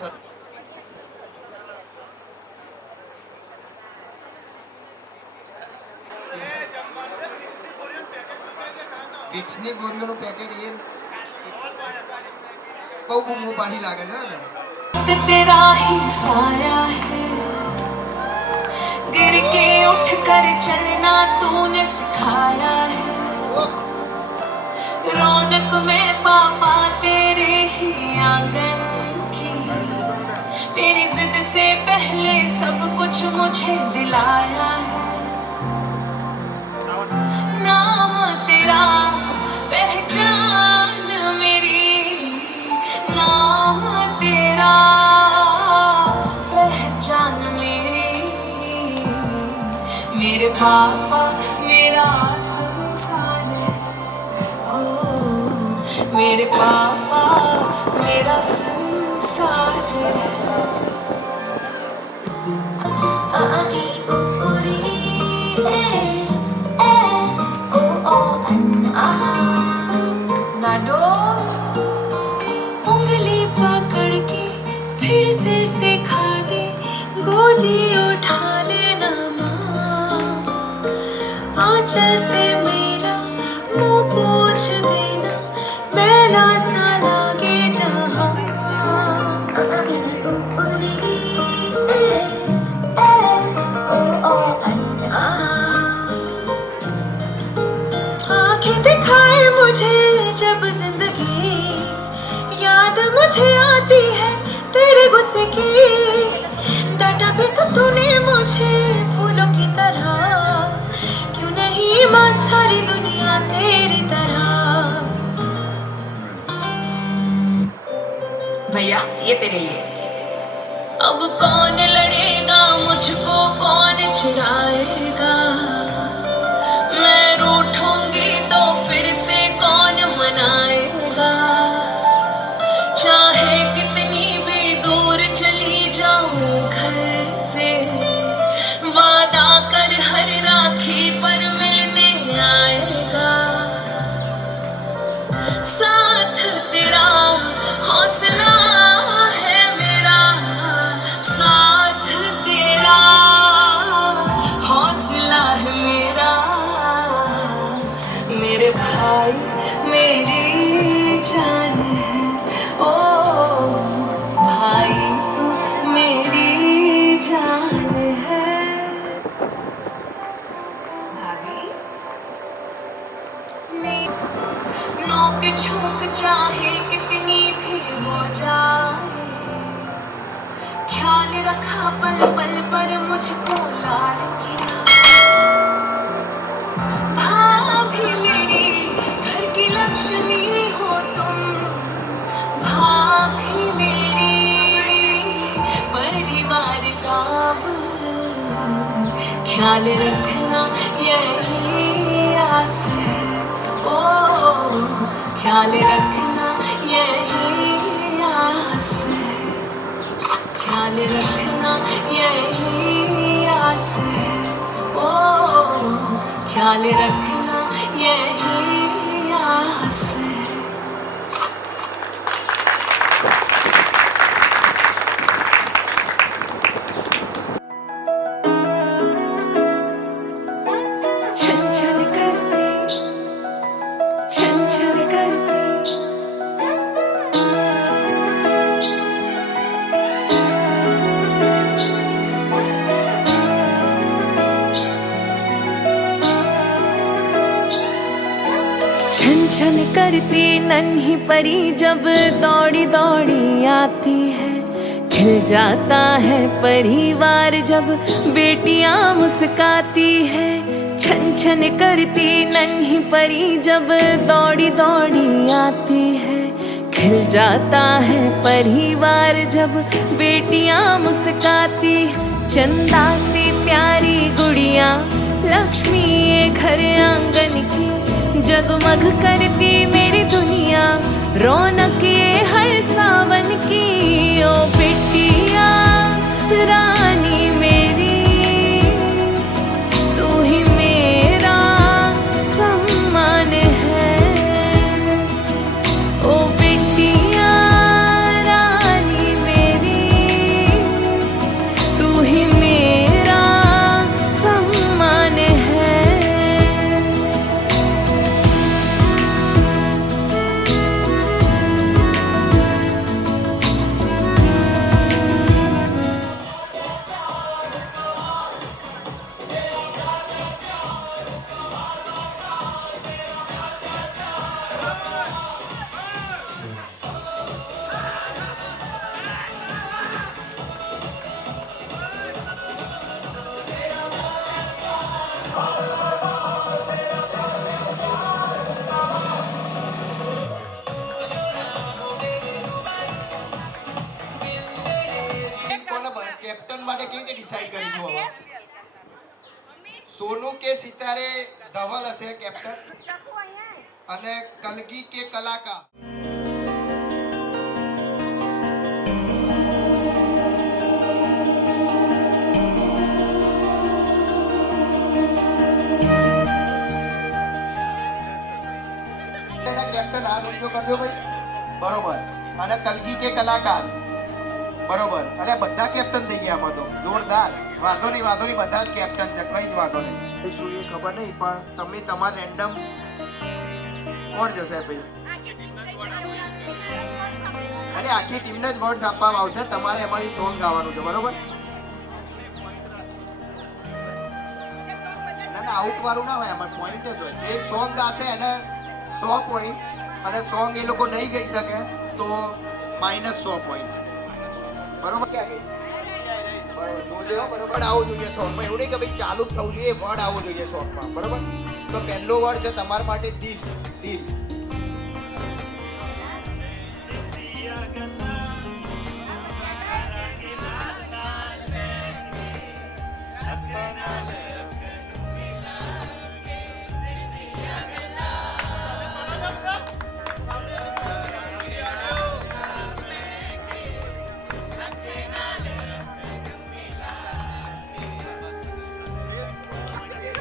વિક્સની ગોળીઓનું પેકેટ એ બહુ બૂમો પાડી લાગે છે ને. तेरा ही साया है गिर के उठ कर चलना तूने सिखाया है रौनक में पापा तेरे ही आंगन की मेरी जिद से पहले सब कुछ मुझे दिलाया है नाम तेरा पहचान मेरी नाम तेरा पहचान मेरी मेरे पापा मेरा संसार है ओ मेरे पापा मेरा संसार है आगे ऊपरी ओ ओ नाडो उंगली पकड़ के फिर से सिखा दे गोदी उठा लेना माँ आंचल से मेरा मुंह पोंछ देना बेला सा लागे जहाँ आंखें दिखाए मुझे जब जिंदगी याद मुझे आती है तेरे गुस्से की डांटा भी तो तूने मुझे फूलों की तरह क्यों नहीं माँ सारी दुनिया तेरी तरह भैया ये तेरे लिए अब कौन लड़ेगा मुझको कौन छुड़ाएगा मैं रूठूंगी तो फिर से कौन मनाएगा चाहे कितनी भी दूर चली जाऊं घर से वादा कर हर राखी पर मिलने आएगा साथ तेरा हौसला है मेरा साथ तेरा हौसला है मेरा मेरे भाई मेरी जान है ओ भाई तू मेरी जान है भाभी नोक झोंक चाहे कितनी भी हो जाए ख्याल रखा पल पल पर मुझको लाल किया भाभी मेरी घर की लक्ष्मी हो तुम भाभी मेरी परिवार का ख्याल रखना यही आस है ओ ख्याल रखना यही आस है ख्याल रखना यही आस है ओ ख्याल रखना यही आस है छन छन करती नन्ही परी जब दौड़ी दौड़ी आती है, खिल जाता है परिवार जब बेटियां मुस्काती है। छन छन करती नन्ही परी जब दौड़ी दौड़ी आती है, खिल जाता है परिवार जब बेटियां मुस्काती। चंदा सी प्यारी गुड़िया लक्ष्मी ये घर आंगन की, जगमग करती मेरी दुनिया रौनक ये हर सावन की। ओ बिटिया रानी मेरी, तू ही मेरा सम्मान है। ओ बिटिया रानी मेरी, तू ही मेरा सम्मान है। કેપ્ટન માટે કેવી રીતે ડિસાઈડ કરીશું હવે? સોનુ કે સિતારે ધવલ હશે કેપ્ટન, અને કલગી કે કલાકાર? કેપ્ટન આ ઊંચો કરજો ભાઈ, બરોબર. અને કલગી કે કલાકાર, બરોબર. અને બધા કેપ્ટન થઈ ગયા આમાં તો જોરદાર. વાંધો નહીં બધા જ કેપ્ટન છે, કઈ જ વાંધો નહીં. શું એ ખબર નહીં, પણ તમે તમારે રેન્ડમ કોણ જશે ભાઈ? એટલે આખી ટીમને જ વર્ડ્સ આપવામાં આવશે, તમારે એમાંથી સોંગ ગાવાનું છે, બરોબર? ના આઉટ વાળું ના હોય, એમાં પોઈન્ટ જ હોય. જે સોંગ ગાશે એને 100 પોઈન્ટ, અને સોંગ એ લોકો નહીં ગઈ શકે તો -100 પોઈન્ટ. બરોબર? ક્યાં ગઈ? બરોબર, જોજો બરોબર. આવું જોઈએ સોંગમાં, એવું નહીં કે ભાઈ ચાલુ જ થવું જોઈએ, વર્ડ આવવો જોઈએ સોંગમાં, બરોબર? તો પહેલો વર્ડ છે તમારા માટે દિલ. દિલ.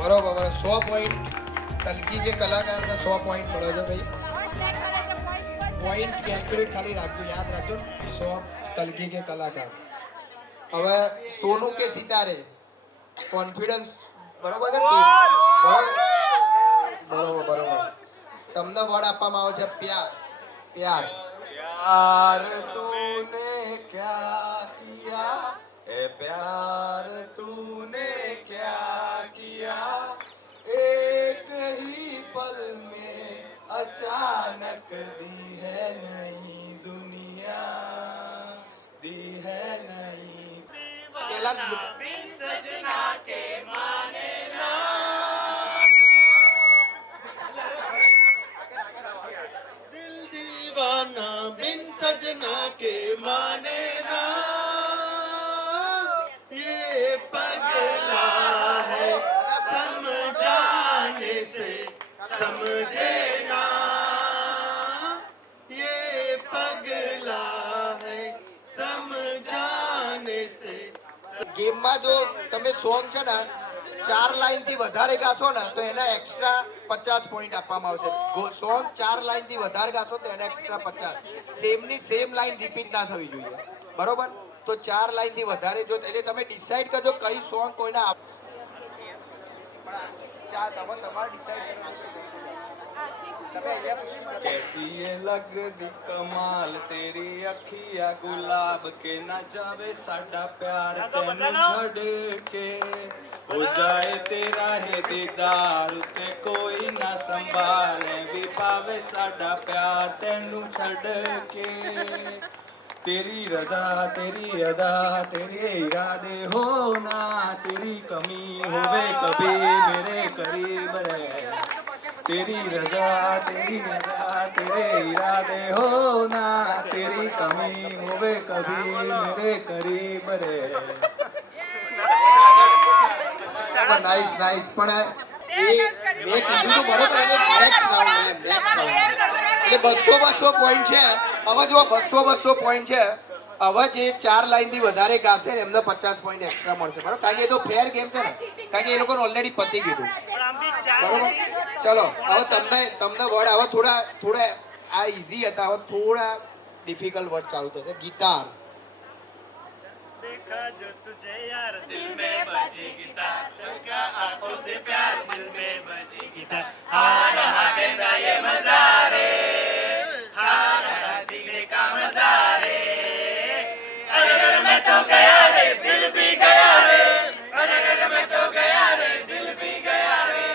બરોબર, 100 પોઈન્ટ કલકી કે કલાકારને 100 પોઈન્ટ મળે છે ભાઈ. પોઈન્ટ કેલ્ક્યુલેટ ખાલી રાખજો, યાદ રાખજો. 100 કલકી કે કલાકાર. હવે સોનુ કે સિતારે કોન્ફિડન્સ, બરોબર છે ટીમ? બરોબર. તમને વર્ડ આપવામાં આવે છે પ્યાર. પ્યાર. प्यार तूने क्या किया ए प्यार तूने क्या किया एक ही पल में अचानक दी है नई दुनिया दी है नई. પહેલા दीवाना बिन सजना के माने ना, ये पगला है समझाने से समझे ना, ये पगला है समझाने से. ગેમમાં જો તમે સોંગ છે ને 4 લાઈન થી વધારે ગાશો ને તો એને એક્સ્ટ્રા 50 પોઈન્ટ આપવામાં આવશે. સોંગ 4 લાઈન થી વધારે ગાશો તો એને એક્સ્ટ્રા 50. સેમની સેમ લાઈન રિપીટ ના થવી જોઈએ, બરોબર? તો 4 લાઈન થી વધારે જો, એટલે તમે ડિસાઈડ કરજો કઈ સોંગ કોઈને આપ. તમારે ડિસાઈડ કરવાનું. कैसी ये लगदी कमाल तेरी अखिया गुलाब के ना जावे साडा प्यार तेन छड़ के हो जाए तेरा है दीदार ते कोई ना संभाले भी ਜਾਵੇ ਸਾਡਾ ਪਿਆਰ ਤੈਨੂੰ ਛੱਡ ਕੇ तेरी रजा तेरी अदा तेरे इरादे हो ना तेरी कमी होवे कभी मेरे करीब रहे तेरी रजा तेरे इरादे हो ना तेरी कमी होवे कभी मेरे करीब रहे નાઈસ નાઈસ પણ એ મેં કીધું તો બરોબર એને નેક્સ્ટ રાઉન્ડ એટલે 200 પોઈન્ટ છે હવે જો 200 પોઈન્ટ છે હવે જે 4 લાઈનથી વધારે ગાશે ને એમને 50 પોઈન્ટ એક્સ્ટ્રા મળશે બરોબર કારણ કે એ તો ફેર ગેમ છે ને કારણ કે એ લોકોને ઓલરેડી પતી ગયું બરોબર ચલો હવે તમને વર્ડ હવે થોડા આ ઈઝી હતા હવે થોડા ડિફિકલ્ટ વર્ડ ચાલુ થશે ગિટાર देखा जो तुझे यार दिल में बजी गिटार चमका आंखों से प्यार दिल में बजी गिटार हाँ रहा कैसा ये मजा रे हाँ रहा जीने का मजा रे अरे मैं तो गया रे दिल भी गया रे अरे मैं तो गया रे दिल भी गया रे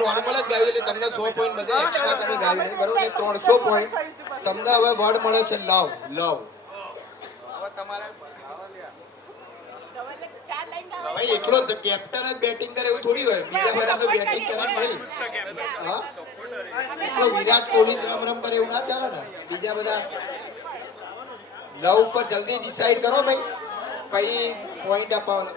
નોર્મલ જ ગાયું એટલે તમને 100 પોઈન્ટ મળશે એક્સ્ટ્રા તમે ગાયું નહીં બરોબર એટલે 300 પોઈન્ટ તમને હવે વર્ડ મળે છે લવ લવ હવે તમારા ભાઈ એકલો કેપ્ટન જ બેટિંગ કરે એવું થોડી હોય બીજા બધા તો બેટિંગ કરે ને ભાઈ હા એકલો વિરાટ કોહલી જ રમ કરે એવું ના ચાલે ને બીજા બધા લવ ઉપર જલ્દી ડિસાઈડ કરો ભાઈ પછી પોઈન્ટ અપાવવાનો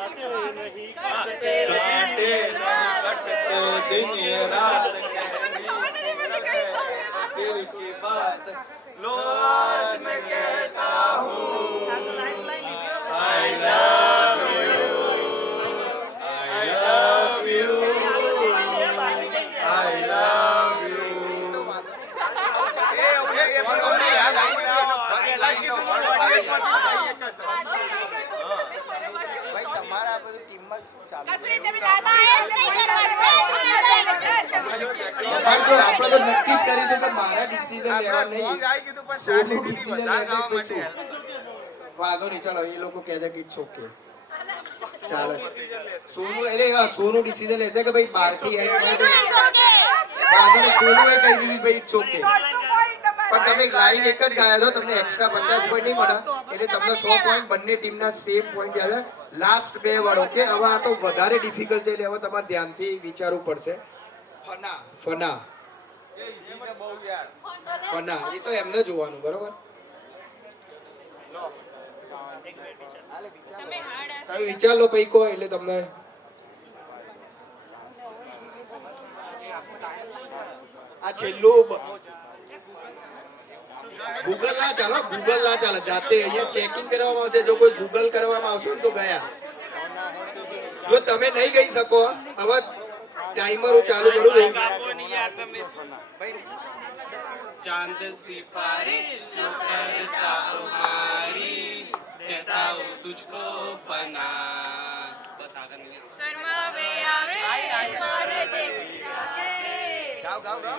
काटे नहीं कटते दिन रात दिल की बात लो आज मैं कहता हूँ I love you I love you I love you ભાઈ તમારા આ બધું ટીમમાં શું ચાલે આપણે તો નક્કી જ કરી દીધું કે મારા ડિસિઝન લેવા નહીં સોનું ડિસિઝન લેશે પછી શું વાંધો નહીં ચલો એ લોકો કહે છે કે ઇટ્સ ઓકે ચાલે સોનું એટલે સોનું ડિસિઝન લેશે કે ભાઈ બહારથી હેલ્પ મળે તો વાંધો નહીં સોનું એ કહી દીધું ભાઈ ઇટ્સ ઓકે પણ તમે લાઈન એક જ ગાયા છો તમને એક્સ્ટ્રા 50 પોઈન્ટ નહીં મળે એટલે તમને 100 પોઈન્ટ બંને ટીમના સેમ પોઈન્ટ યાદ લાસ્ટ બે વર્ડ ઓકે હવે આ તો વધારે ડિફિકલ્ટ છે એટલે હવે તમારે ધ્યાનથી વિચારવું પડશે ફના ફના ફના એ તો એમને જોવાનું બરોબર તમે વિચાર લો પછી કહો એટલે તમને આ છેલ્લું ગૂગલ ના ચાલે જાતે અહીંયા ચેકિંગ કરવામાં આવશે જો કોઈ ગૂગલ કરવામાં આવશે ને તો ગયા જો તમે નહીં ગઈ શકો હવે ટાઈમર હું ચાલુ કરું છું चांद सिफारिश जो करता हमारी देता हूँ तुझको पना बस आगे नहीं शर्मा वे आवे ગાઓ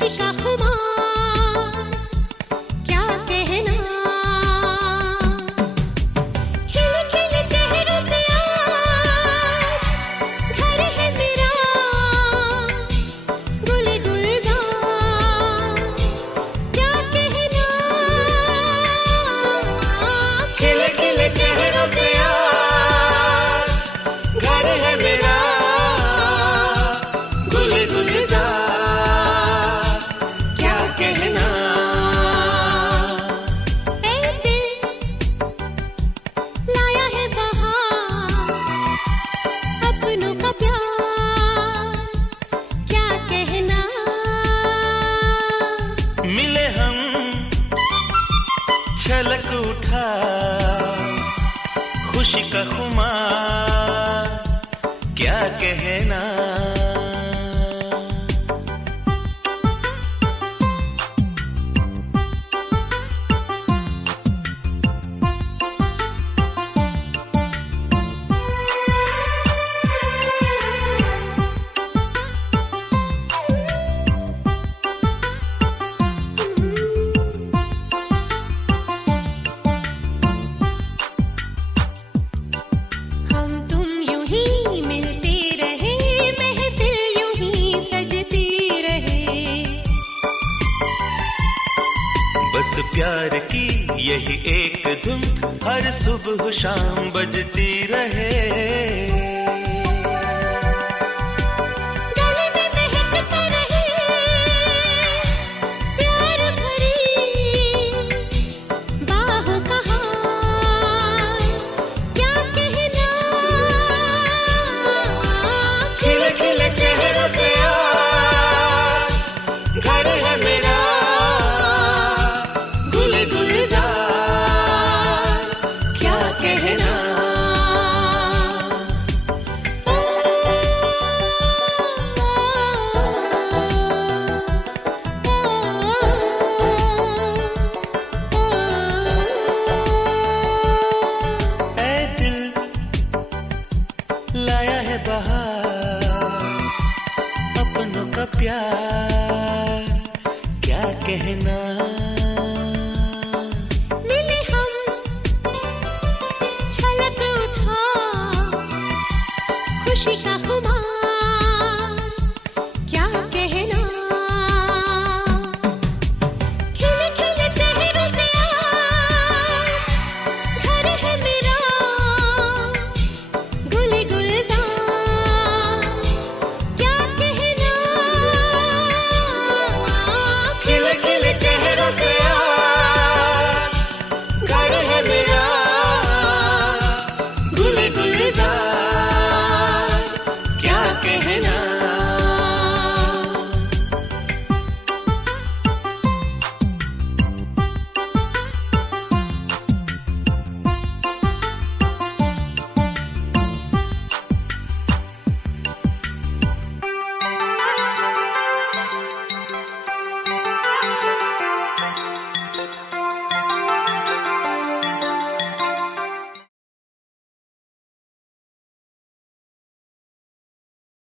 खुशी का खुमार क्या कहना खिले खिले चेहरों से आज घर है मेरा गुल गुलजार क्या कहना खिले खिले चेहरों से आज घर है मेरा गुल गुलजार क्या कहना ऐ दिल लाया है बहार अपनों का प्यार क्या कहना मिले हम छलक उठा खुशी का खुमार क्या कहना हम तुम यूं ही मिलते रहे महफिल यूं ही सजती रहे बस प्यार की यही एक धुन हर सुबह शाम बजती रहे